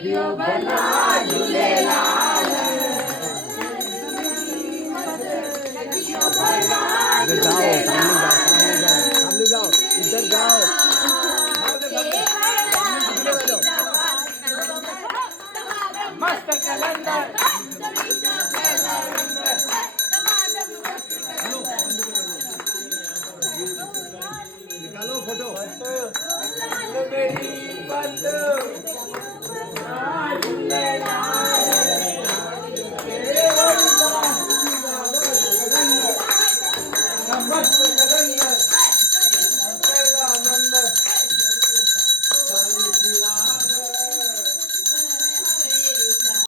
कटियो भला झूलेलाल इधर जाओ सामने जाओ इधर जाओ मस्त कलंदर निकालो फोटो मेरी बंद झूलेलाल